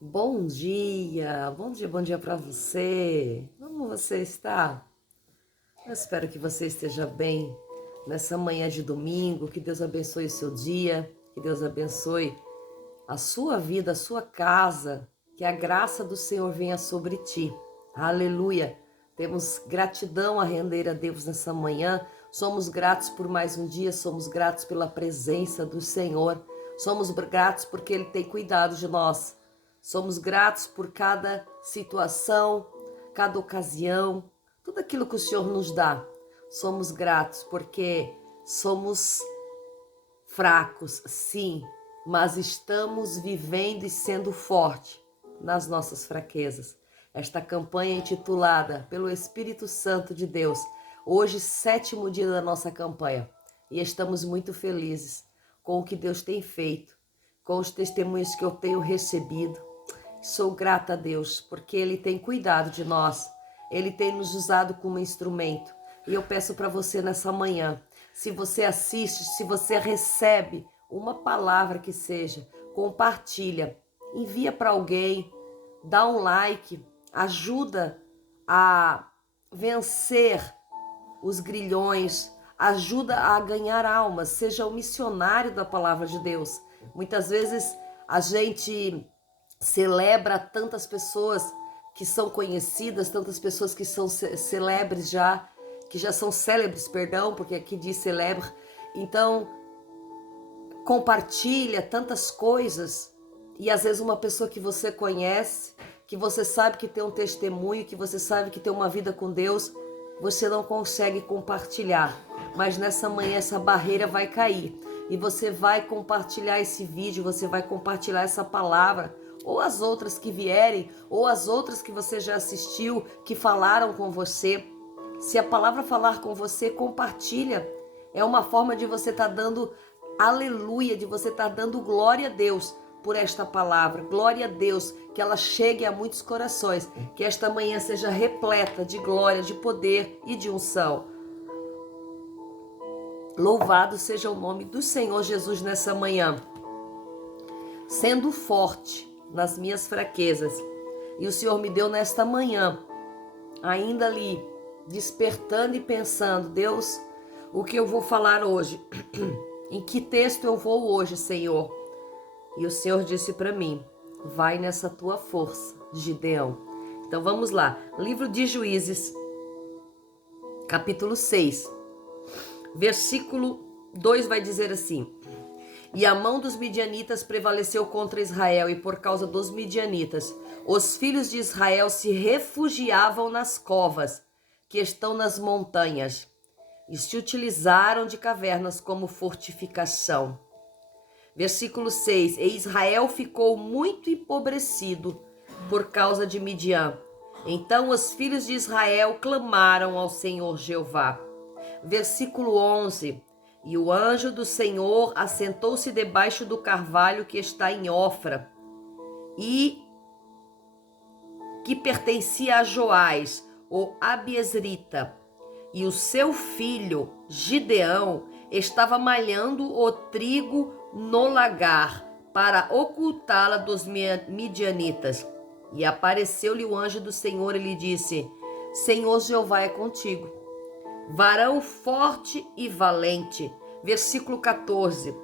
Bom dia para você. Como você está? Eu espero que você esteja bem nessa manhã de domingo, que Deus abençoe o seu dia, que Deus abençoe a sua vida, a sua casa, que a graça do Senhor venha sobre ti. Aleluia! Temos gratidão a render a Deus nessa manhã. Somos gratos por mais um dia, somos gratos pela presença do Senhor. Somos gratos porque Ele tem cuidado de nós. Somos gratos por cada situação, cada ocasião, tudo aquilo que o Senhor nos dá. Somos gratos porque somos fracos, sim, mas estamos vivendo e sendo forte nas nossas fraquezas. Esta campanha é intitulada pelo Espírito Santo de Deus, hoje 7º dia da nossa campanha, e estamos muito felizes com o que Deus tem feito, com os testemunhos que eu tenho recebido. Sou grata a Deus, porque Ele tem cuidado de nós, Ele tem nos usado como instrumento. E eu peço para você nessa manhã, se você assiste, se você recebe uma palavra que seja, compartilha, envia para alguém, dá um like, ajuda a vencer os grilhões, ajuda a ganhar almas, seja um missionário da palavra de Deus. Muitas vezes a gente celebra tantas pessoas que são conhecidas, tantas pessoas que são celebres já, que já são célebres, perdão, porque aqui diz celebre. Então, compartilha tantas coisas e às vezes uma pessoa que você conhece, que você sabe que tem um testemunho, que você sabe que tem uma vida com Deus, você não consegue compartilhar. Mas nessa manhã essa barreira vai cair e você vai compartilhar esse vídeo, você vai compartilhar essa palavra, ou as outras que vierem, ou as outras que você já assistiu, que falaram com você. Se a palavra falar com você, compartilha. É uma forma de você estar dando aleluia, de você estar dando glória a Deus por esta palavra. Glória a Deus, que ela chegue a muitos corações, que esta manhã seja repleta de glória, de poder e de unção. Louvado seja o nome do Senhor Jesus nessa manhã. Sendo forte nas minhas fraquezas. E o Senhor me deu nesta manhã, ainda ali, despertando e pensando, Deus, o que eu vou falar hoje? Em que texto eu vou hoje, Senhor? E o Senhor disse para mim, vai nessa tua força, Gideão. Então vamos lá, livro de Juízes, capítulo 6, versículo 2 vai dizer assim: E a mão dos midianitas prevaleceu contra Israel, e por causa dos midianitas, os filhos de Israel se refugiavam nas covas, que estão nas montanhas, e se utilizaram de cavernas como fortificação. Versículo 6, E Israel ficou muito empobrecido por causa de Midian. Então os filhos de Israel clamaram ao Senhor Jeová. Versículo 11, E o anjo do Senhor assentou-se debaixo do carvalho que está em Ofra, e que pertencia a Joás, o Abiezrita, e o seu filho Gideão estava malhando o trigo no lagar para ocultá-la dos midianitas. E apareceu-lhe o anjo do Senhor e lhe disse: Senhor Jeová é contigo, varão forte e valente. Versículo 14.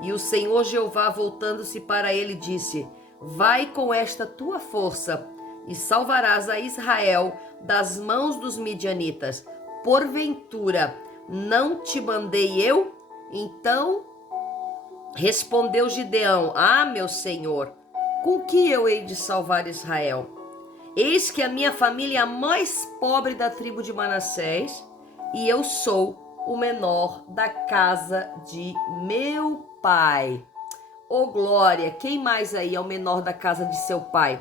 E o Senhor Jeová, voltando-se para ele, disse: Vai com esta tua força e salvarás a Israel das mãos dos midianitas. Porventura, não te mandei eu? Então respondeu Gideão: Ah, meu Senhor, com que eu hei de salvar Israel? Eis que a minha família é a mais pobre da tribo de Manassés, e eu sou o menor da casa de meu pai. Ô glória, quem mais aí é o menor da casa de seu pai?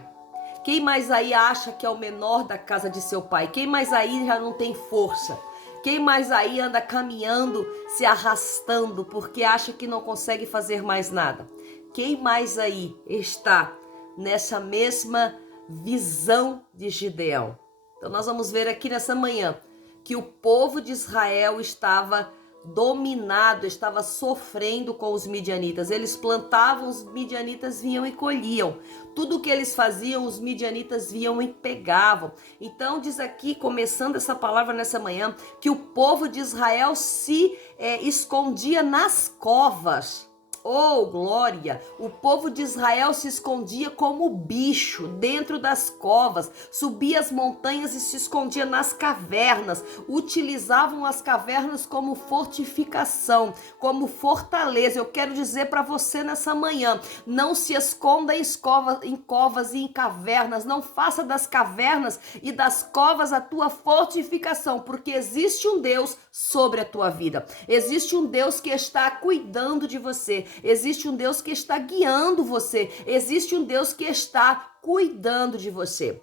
Quem mais aí acha que é o menor da casa de seu pai? Quem mais aí já não tem força? Quem mais aí anda caminhando, se arrastando, porque acha que não consegue fazer mais nada? Quem mais aí está nessa mesma visão de Gideão? Então nós vamos ver aqui nessa manhã que o povo de Israel estava dominado, estava sofrendo com os midianitas. Eles plantavam, os midianitas vinham e colhiam. Tudo que eles faziam, os midianitas vinham e pegavam. Então diz aqui, começando essa palavra nessa manhã, que o povo de Israel se escondia nas covas. Oh, glória! O povo de Israel se escondia como bicho dentro das covas, subia as montanhas e se escondia nas cavernas. Utilizavam as cavernas como fortificação, como fortaleza. Eu quero dizer para você nessa manhã, não se esconda em covas e em cavernas. Não faça das cavernas e das covas a tua fortificação, porque existe um Deus sobre a tua vida. Existe um Deus que está cuidando de você. Existe um Deus que está guiando você. Existe um Deus que está cuidando de você.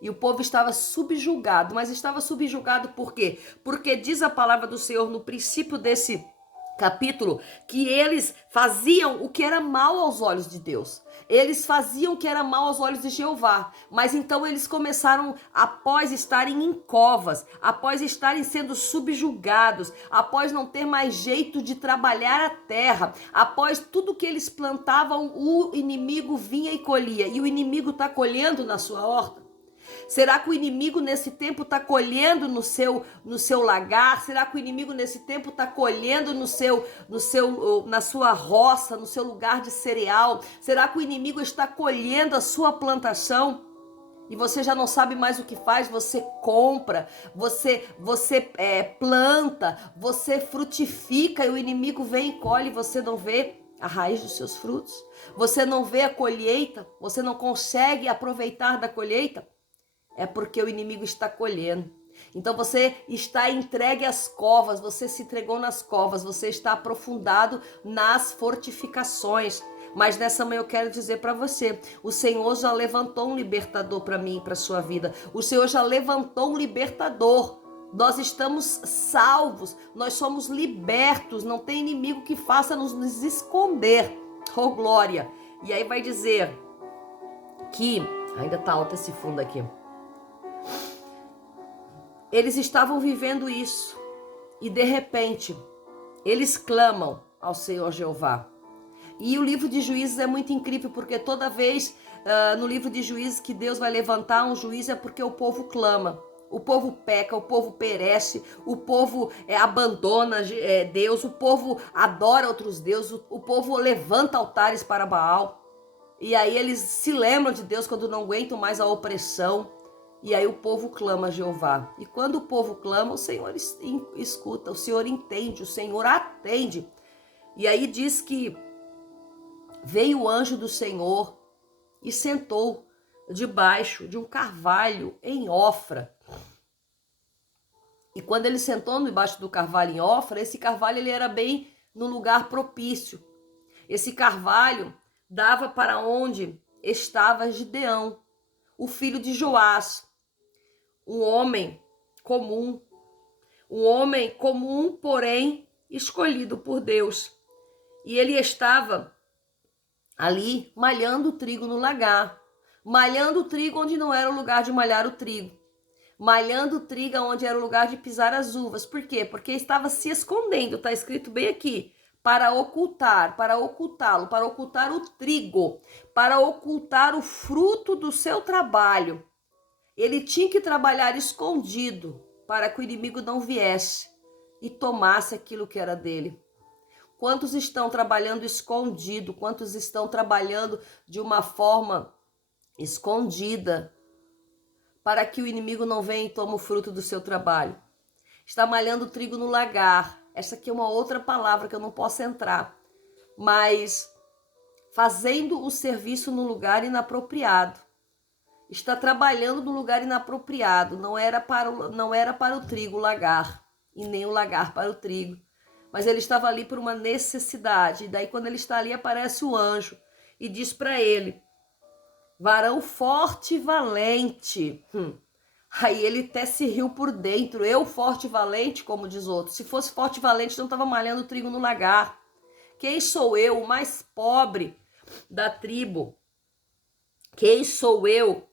E o povo estava subjugado. Mas estava subjugado por quê? Porque diz a palavra do Senhor no princípio desse capítulo que eles faziam o que era mal aos olhos de Deus. Eles faziam o que era mal aos olhos de Jeová. Mas então eles começaram, após estarem em covas, após estarem sendo subjugados, após não ter mais jeito de trabalhar a terra, após tudo que eles plantavam, o inimigo vinha e colhia. E o inimigo está colhendo na sua horta? Será que o inimigo nesse tempo está colhendo no seu lagar? Será que o inimigo nesse tempo está colhendo na sua roça, no seu lugar de cereal? Será que o inimigo está colhendo a sua plantação? E você já não sabe mais o que faz, você compra, você planta, você frutifica e o inimigo vem e colhe e você não vê a raiz dos seus frutos. Você não vê a colheita, você não consegue aproveitar da colheita. É porque o inimigo está colhendo. Então você está entregue às covas, você se entregou nas covas, você está aprofundado nas fortificações. Mas nessa manhã eu quero dizer para você, o Senhor já levantou um libertador para mim e para a sua vida. O Senhor já levantou um libertador. Nós estamos salvos, nós somos libertos, não tem inimigo que faça nos esconder. Oh, glória! E aí vai dizer que, ainda está alto esse fundo aqui, eles estavam vivendo isso e de repente eles clamam ao Senhor Jeová. E o livro de Juízes é muito incrível porque toda vez no livro de Juízes que Deus vai levantar um juiz é porque o povo clama. O povo peca, o povo perece, o povo abandona Deus, o povo adora outros deuses, o povo levanta altares para Baal. E aí eles se lembram de Deus quando não aguentam mais a opressão. E aí o povo clama a Jeová. E quando o povo clama, o Senhor escuta, o Senhor entende, o Senhor atende. E aí diz que veio o anjo do Senhor e sentou debaixo de um carvalho em Ofra. E quando ele sentou debaixo do carvalho em Ofra, esse carvalho ele era bem no lugar propício. Esse carvalho dava para onde estava Gideão, o filho de Joás. Um homem comum, porém escolhido por Deus. E ele estava ali malhando o trigo no lagar, malhando o trigo onde não era o lugar de malhar o trigo, malhando o trigo onde era o lugar de pisar as uvas. Por quê? Porque estava se escondendo, está escrito bem aqui, para ocultá-lo, para ocultar o trigo, para ocultar o fruto do seu trabalho. Ele tinha que trabalhar escondido para que o inimigo não viesse e tomasse aquilo que era dele. Quantos estão trabalhando escondido? Quantos estão trabalhando de uma forma escondida para que o inimigo não venha e tome o fruto do seu trabalho? Está malhando trigo no lagar. Essa aqui é uma outra palavra que eu não posso entrar. Mas fazendo o serviço no lugar inapropriado. Está trabalhando no lugar inapropriado. Não era para o trigo o lagar, e nem o lagar para o trigo. Mas ele estava ali por uma necessidade. E daí quando ele está ali aparece o anjo e diz para ele: varão forte e valente. Aí ele até se riu por dentro. Eu forte e valente, como diz outro. Se fosse forte e valente não estava malhando trigo no lagar. Quem sou eu, o mais pobre da tribo? Quem sou eu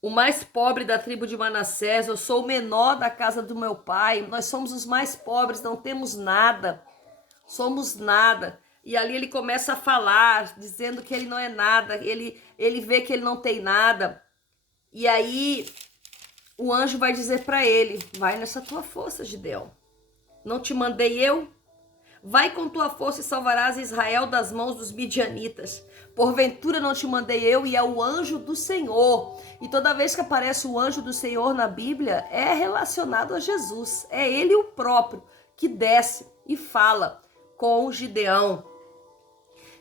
o mais pobre da tribo de Manassés, eu sou o menor da casa do meu pai, nós somos os mais pobres, não temos nada, somos nada. E ali ele começa a falar, dizendo que ele não é nada, ele vê que ele não tem nada. E aí o anjo vai dizer para ele: vai nessa tua força, Gideão. Não te mandei eu? Vai com tua força e salvarás Israel das mãos dos midianitas. Porventura não te mandei eu, e é o anjo do Senhor. E toda vez que aparece o anjo do Senhor na Bíblia, é relacionado a Jesus. É ele o próprio que desce e fala com Gideão.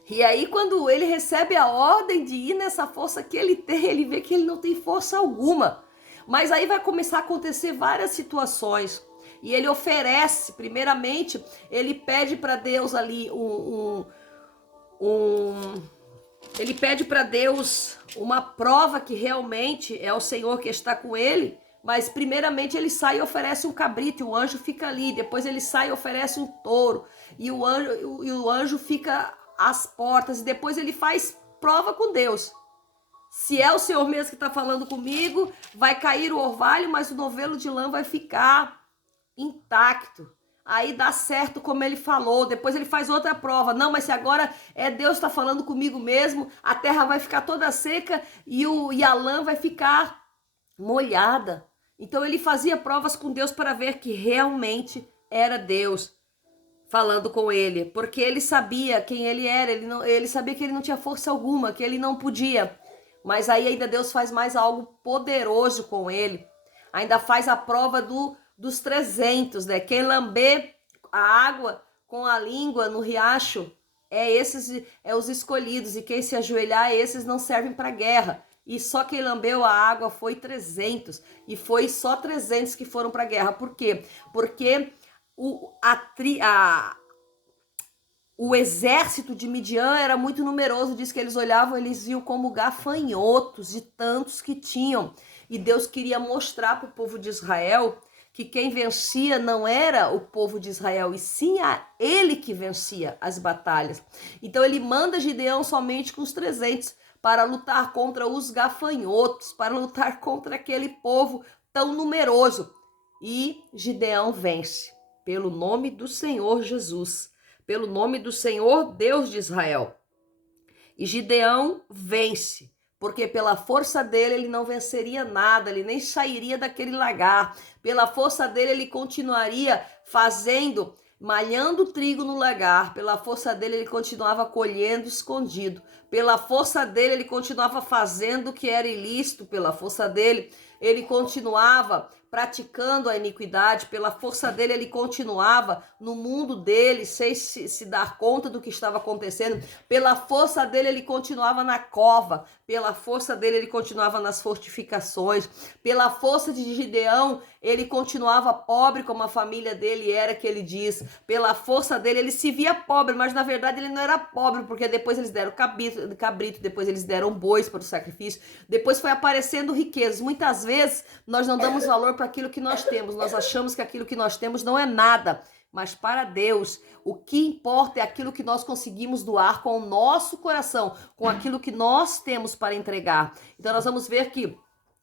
E aí, quando ele recebe a ordem de ir nessa força que ele tem, ele vê que ele não tem força alguma. Mas aí vai começar a acontecer várias situações. E ele oferece, primeiramente, ele pede para Deus ali ele pede para Deus uma prova que realmente é o Senhor que está com ele. Mas primeiramente ele sai e oferece um cabrito, e o anjo fica ali. Depois ele sai e oferece um touro, e o anjo fica às portas. E depois ele faz prova com Deus. Se é o Senhor mesmo que está falando comigo, vai cair o orvalho, mas o novelo de lã vai ficar intacto. Aí dá certo como ele falou. Depois ele faz outra prova. Não, mas se agora é Deus que está falando comigo mesmo, a terra vai ficar toda seca e a lã vai ficar molhada. Então ele fazia provas com Deus para ver que realmente era Deus falando com ele, porque ele sabia quem ele era, ele sabia que ele não tinha força alguma, que ele não podia. Mas aí ainda Deus faz mais algo poderoso com ele. Ainda faz a prova dos 300, né? Quem lamber a água com a língua no riacho é os escolhidos, e quem se ajoelhar, esses não servem para guerra. E só quem lambeu a água foi 300, e foi só 300 que foram para a guerra. Por quê? Porque o exército de Midian era muito numeroso. Diz que eles olhavam, eles viam como gafanhotos de tantos que tinham. E Deus queria mostrar para o povo de Israel que quem vencia não era o povo de Israel, e sim ele que vencia as batalhas. Então ele manda Gideão somente com os 300 para lutar contra os gafanhotos, para lutar contra aquele povo tão numeroso. E Gideão vence, pelo nome do Senhor Jesus, pelo nome do Senhor Deus de Israel. E Gideão vence, porque pela força dele ele não venceria nada, ele nem sairia daquele lagar. Pela força dele ele continuaria malhando trigo no lagar. Pela força dele ele continuava colhendo escondido. Pela força dele ele continuava fazendo o que era ilícito. Pela força dele ele continuava praticando a iniquidade. Pela força dele ele continuava no mundo dele sem se dar conta do que estava acontecendo. Pela força dele ele continuava na cova. Pela força dele ele continuava nas fortificações. Pela força de Gideão ele continuava pobre como a família dele era, que ele diz. Pela força dele ele se via pobre, mas na verdade ele não era pobre, porque depois eles deram cabrito, depois eles deram bois para o sacrifício, depois foi aparecendo riquezas. Muitas vezes nós não damos valor para aquilo que nós temos, nós achamos que aquilo que nós temos não é nada. Mas para Deus, o que importa é aquilo que nós conseguimos doar com o nosso coração, com aquilo que nós temos para entregar. Então nós vamos ver que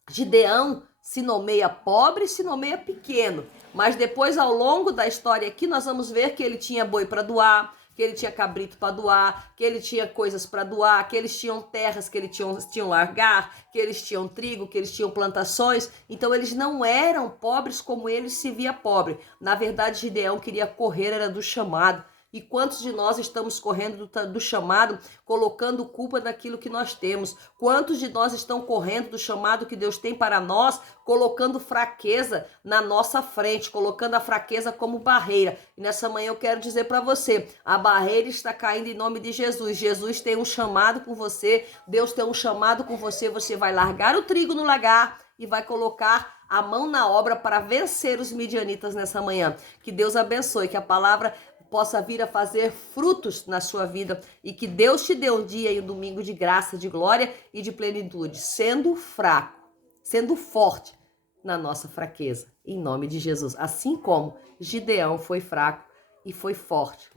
Gideão se nomeia pobre, se nomeia pequeno. Mas depois, ao longo da história aqui, nós vamos ver que ele tinha boi para doar, que ele tinha cabrito para doar, que ele tinha coisas para doar, que eles tinham terras que eles tinham largar, que eles tinham trigo, que eles tinham plantações. Então eles não eram pobres como ele se via pobre. Na verdade, Gideão queria correr, era do chamado. E quantos de nós estamos correndo do chamado, colocando culpa naquilo que nós temos? Quantos de nós estão correndo do chamado que Deus tem para nós, colocando fraqueza na nossa frente, colocando a fraqueza como barreira? E nessa manhã eu quero dizer para você, a barreira está caindo em nome de Jesus. Jesus tem um chamado com você, Deus tem um chamado com você. Você vai largar o trigo no lagar e vai colocar a mão na obra para vencer os midianitas nessa manhã. Que Deus abençoe, que a palavra possa vir a fazer frutos na sua vida, e que Deus te dê um dia e um domingo de graça, de glória e de plenitude, sendo fraco, sendo forte na nossa fraqueza, em nome de Jesus. Assim como Gideão foi fraco e foi forte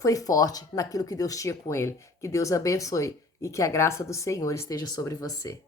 foi forte naquilo que Deus tinha com ele. Que Deus abençoe e que a graça do Senhor esteja sobre você.